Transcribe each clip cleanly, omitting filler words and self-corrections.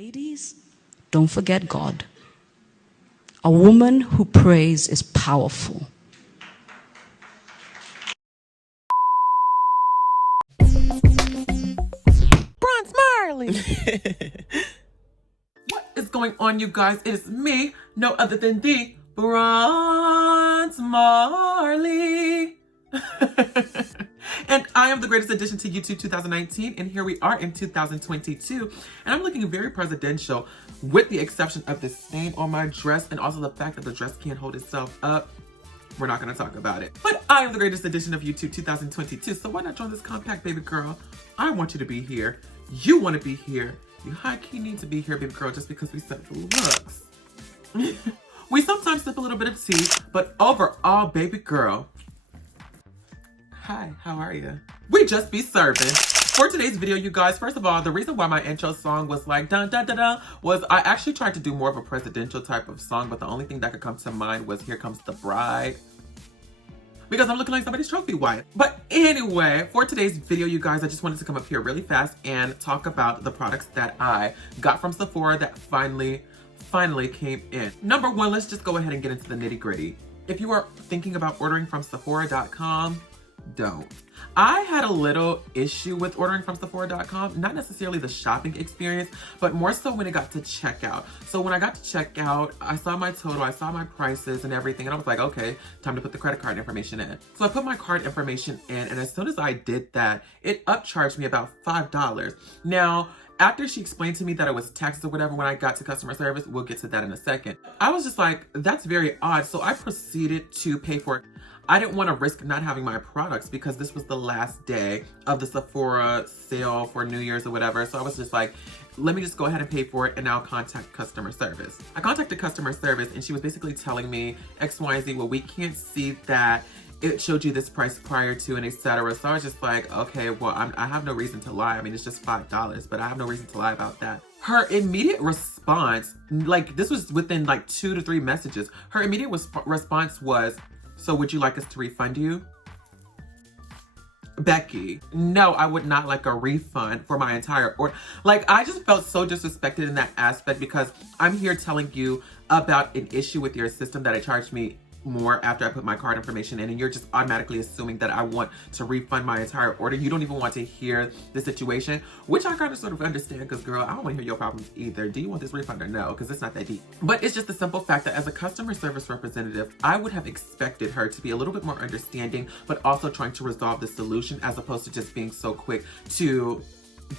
Ladies, don't forget God. A woman who prays is powerful. Bronzemarley. What is going on, you guys? It is me, no other than the Bronzemarley. And I am the greatest addition to YouTube 2019, and here we are in 2022, and I'm looking very presidential with the exception of this stain on my dress and also the fact that the dress can't hold itself up. We're not going to talk about it. But I am the greatest edition of YouTube 2022, so why not join this compact, baby girl? I want you to be here. You want to be here. You high-key need to be here, baby girl, just because we set the looks. We sometimes sip a little bit of tea, but overall, baby girl. Hi, how are you? We just be serving. For today's video, you guys, first of all, the reason why my intro song was like dun dun dun dun was I actually tried to do more of a presidential type of song, but the only thing that could come to mind was Here Comes the Bride, because I'm looking like somebody's trophy wife. But anyway, for today's video, you guys, I just wanted to come up here really fast and talk about the products that I got from Sephora that finally came in. Number one, let's just go ahead and get into the nitty gritty. If you are thinking about ordering from Sephora.com, don't. I had a little issue with ordering from Sephora.com, not necessarily the shopping experience, but more so when it got to checkout. So when I got to checkout, I saw my total, I saw my prices and everything, and I was like, okay, time to put the credit card information in. So I put my card information in, and as soon as I did that, it upcharged me about $5. Now, after she explained to me that it was taxes or whatever, when I got to customer service, we'll get to that in a second, I was just like, that's very odd. So I proceeded to pay for it. I didn't want to risk not having my products because this was the last day of the Sephora sale for New Year's or whatever. So I was just like, let me just go ahead and pay for it and I'll contact customer service. I contacted customer service and she was basically telling me X, Y, and Z, well, we can't see that it showed you this price prior to and etc. So I was just like, okay, well, I have no reason to lie. I mean, it's just $5, but I have no reason to lie about that. Her immediate response, like this was within like 2 to 3 messages. Her immediate response was, so would you like us to refund you? Becky, no, I would not like a refund for my entire order. Like, I just felt so disrespected in that aspect because I'm here telling you about an issue with your system that it charged me more after I put my card information in, and you're just automatically assuming that I want to refund my entire order. You don't even want to hear the situation, which I kind of sort of understand because, girl, I don't want to hear your problems either. Do you want this refund or no? Because it's not that deep. But it's just the simple fact that as a customer service representative, I would have expected her to be a little bit more understanding, but also trying to resolve the solution as opposed to just being so quick to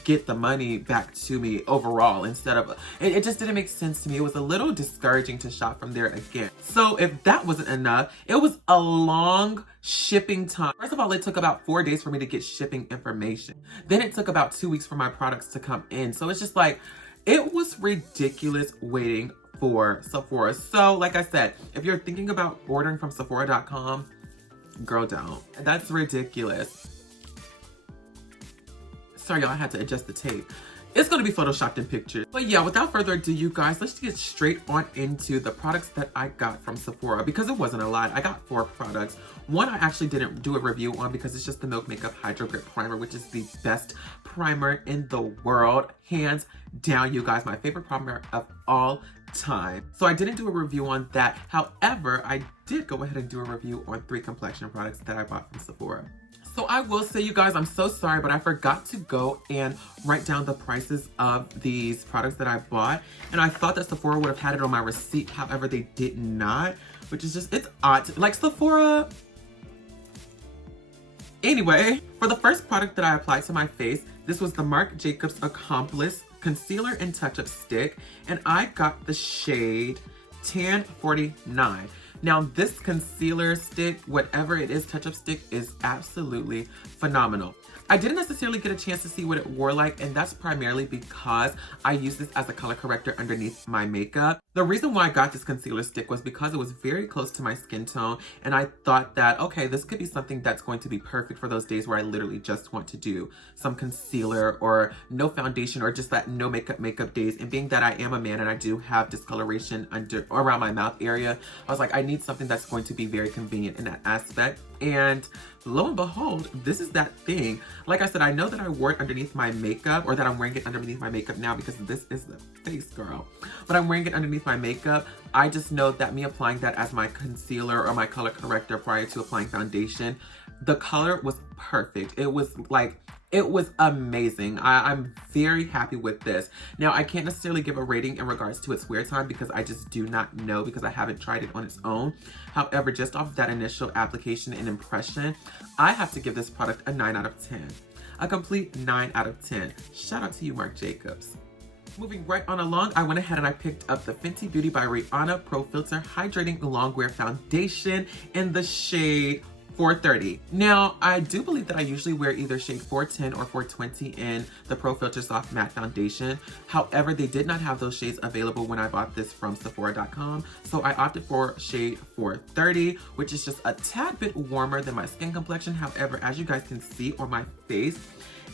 get the money back to me overall instead of, it just didn't make sense to me. It was a little discouraging to shop from there again. So if that wasn't enough, it was a long shipping time. First of all, it took about 4 days for me to get shipping information. Then it took about 2 weeks for my products to come in. So it's just like, it was ridiculous waiting for Sephora. So like I said, if you're thinking about ordering from Sephora.com, girl, don't. That's ridiculous. Sorry, y'all, I had to adjust the tape. It's gonna be photoshopped in pictures. But yeah, without further ado, you guys, let's get straight on into the products that I got from Sephora because it wasn't a lot. I got 4 products. One I actually didn't do a review on because it's just the Milk Makeup Hydro Grip Primer, which is the best primer in the world. Hands down, you guys, my favorite primer of all time. So I didn't do a review on that. However, I did go ahead and do a review on 3 complexion products that I bought from Sephora. So I will say, you guys, I'm so sorry, but I forgot to go and write down the prices of these products that I bought. And I thought that Sephora would have had it on my receipt. However, they did not, which is just, it's odd. Like Sephora. Anyway, for the first product that I applied to my face, this was the Marc Jacobs Accomplice Concealer and Touch-Up Stick. And I got the shade Tan 49. Now this concealer stick, whatever it is, touch-up stick, is absolutely phenomenal. I didn't necessarily get a chance to see what it wore like, and that's primarily because I use this as a color corrector underneath my makeup. The reason why I got this concealer stick was because it was very close to my skin tone, and I thought that, okay, this could be something that's going to be perfect for those days where I literally just want to do some concealer or no foundation or just that no makeup days. And being that I am a man and I do have discoloration around my mouth area, I was like, I need something that's going to be very convenient in that aspect. and lo and behold, this is that thing. Like I said, I know that I wore it underneath my makeup, or that I'm wearing it underneath my makeup now because this is the face, girl. But I'm wearing it underneath my makeup. I just know that me applying that as my concealer or my color corrector prior to applying foundation, the color was perfect. It was like, it was amazing. I'm very happy with this. Now, I can't necessarily give a rating in regards to its wear time because I just do not know, because I haven't tried it on its own. However, just off of that initial application and impression, I have to give this product a 9 out of 10. A complete 9 out of 10. Shout out to you, Marc Jacobs. Moving right on along, I went ahead and I picked up the Fenty Beauty by Rihanna Pro Filter Hydrating Longwear Foundation in the shade 430. Now, I do believe that I usually wear either shade 410 or 420 in the Pro Filter Soft Matte Foundation. However, they did not have those shades available when I bought this from SEPHORA.com. So I opted for shade 430, which is just a tad bit warmer than my skin complexion. However, as you guys can see on my face,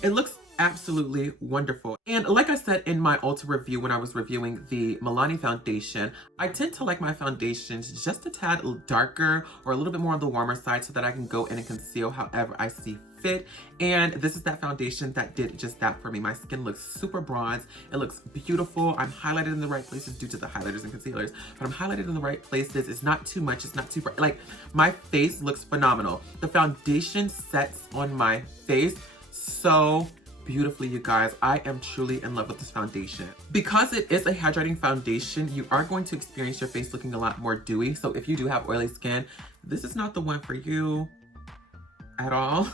it looks absolutely wonderful. And like I said in my Ulta review when I was reviewing the Milani foundation, I tend to like my foundations just a tad darker or a little bit more on the warmer side so that I can go in and conceal however I see fit. And this is that foundation that did just that for me. My skin looks super bronze. It looks beautiful. I'm highlighted in the right places due to the highlighters and concealers, but I'm highlighted in the right places. It's not too much. It's not too bright. Like, my face looks phenomenal. The foundation sets on my face so beautifully, you guys. I am truly in love with this foundation. Because it is a hydrating foundation, you are going to experience your face looking a lot more dewy. So if you do have oily skin, this is not the one for you at all.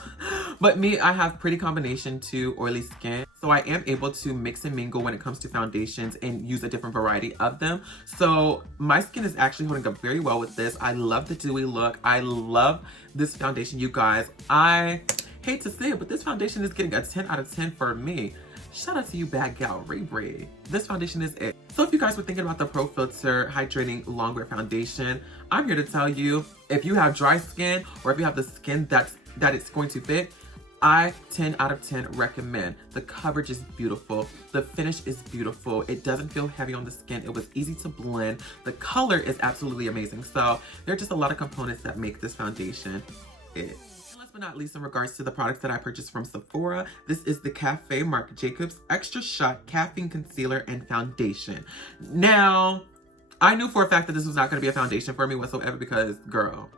But me, I have pretty combination to oily skin. So I am able to mix and mingle when it comes to foundations and use a different variety of them. So my skin is actually holding up very well with this. I love the dewy look. I love this foundation, you guys. I hate to say it, but this foundation is getting a 10 out of 10 for me. Shout out to you, bad gal, Ray. This foundation is it. So if you guys were thinking about the Pro Filter Hydrating Longwear Foundation, I'm here to tell you, if you have dry skin or if you have the skin that it's going to fit, I 10 out of 10 recommend. The coverage is beautiful. The finish is beautiful. It doesn't feel heavy on the skin. It was easy to blend. The color is absolutely amazing. So there are just a lot of components that make this foundation it. Last but not least, in regards to the products that I purchased from Sephora, this is the Cafe Marc Jacobs Extra Shot Caffeine Concealer and Foundation. Now, I knew for a fact that this was not going to be a foundation for me whatsoever because, girl,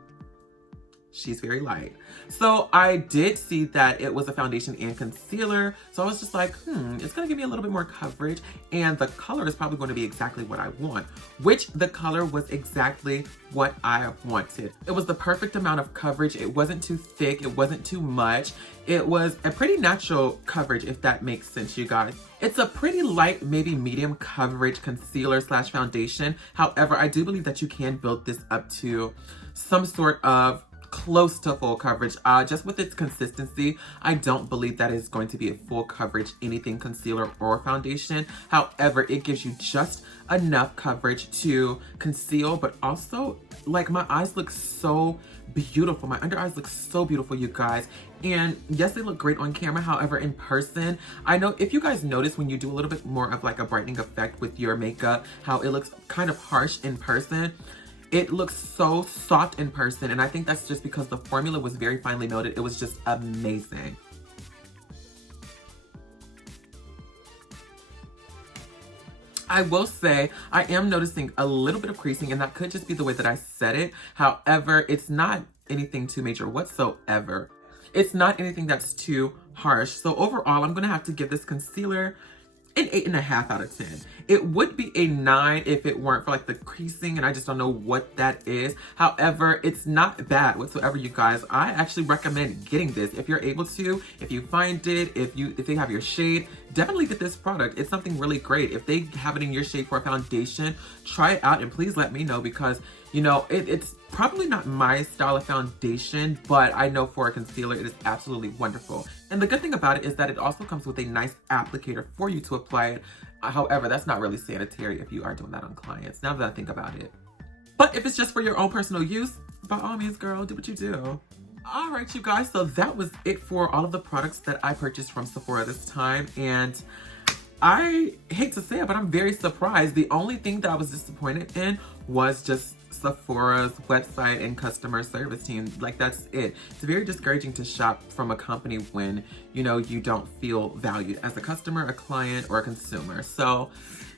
she's very light. So I did see that it was a foundation and concealer. So I was just like, it's gonna give me a little bit more coverage and the color is probably going to be exactly what I want, which the color was exactly what I wanted. It was the perfect amount of coverage. It wasn't too thick. It wasn't too much. It was a pretty natural coverage, if that makes sense, you guys. It's a pretty light, maybe medium coverage concealer slash foundation. However, I do believe that you can build this up to some sort of close to full coverage. Just with its consistency, I don't believe that is going to be a full coverage anything concealer or foundation. However, it gives you just enough coverage to conceal, but also, like, my eyes look so beautiful. My under eyes look so beautiful, you guys. And yes, they look great on camera. However, in person, I know if you guys notice when you do a little bit more of like a brightening effect with your makeup, how it looks kind of harsh in person. It looks so soft in person, and I think that's just because the formula was very finely milled. It was just amazing. I will say I am noticing a little bit of creasing, and that could just be the way that I said it. However, it's not anything too major whatsoever. It's not anything that's too harsh. So overall, I'm gonna have to give this concealer an 8.5 out of 10. It would be a 9 if it weren't for like the creasing, and I just don't know what that is. However, it's not bad whatsoever, you guys. I actually recommend getting this if you're able to. If you find it, if they have your shade, definitely get this product. It's something really great. If they have it in your shade for a foundation, try it out and please let me know, because you know it's probably not my style of foundation, but I know for a concealer it is absolutely wonderful. And the good thing about it is that it also comes with a nice applicator for you to apply it. However, that's not really sanitary if you are doing that on clients, now that I think about it. But if it's just for your own personal use, by all means, girl, do what you do. All right, you guys, so that was it for all of the products that I purchased from Sephora this time. And I hate to say it, but I'm very surprised. The only thing that I was disappointed in was just Sephora's website and customer service team. Like, that's it. It's very discouraging to shop from a company when, you know, you don't feel valued as a customer, a client, or a consumer. So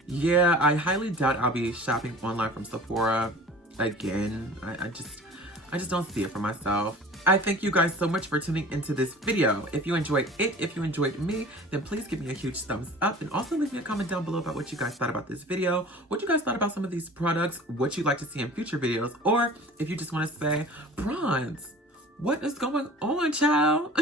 yeah, I highly doubt I'll be shopping online from Sephora again. I just don't see it for myself. I thank you guys so much for tuning into this video. If you enjoyed it, if you enjoyed me, then please give me a huge thumbs up, and also leave me a comment down below about what you guys thought about this video, what you guys thought about some of these products, what you'd like to see in future videos, or if you just want to say, Bronze, what is going on, child?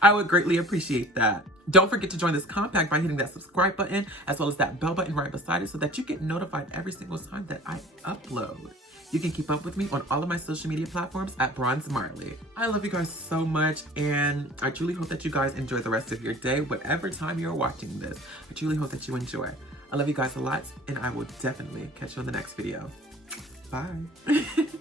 I would greatly appreciate that. Don't forget to join this compact by hitting that subscribe button, as well as that bell button right beside it, so that you get notified every single time that I upload. You can keep up with me on all of my social media platforms at Bronzemarley. I love you guys so much, and I truly hope that you guys enjoy the rest of your day, whatever time you're watching this. I truly hope that you enjoy. I love you guys a lot, and I will definitely catch you on the next video. Bye.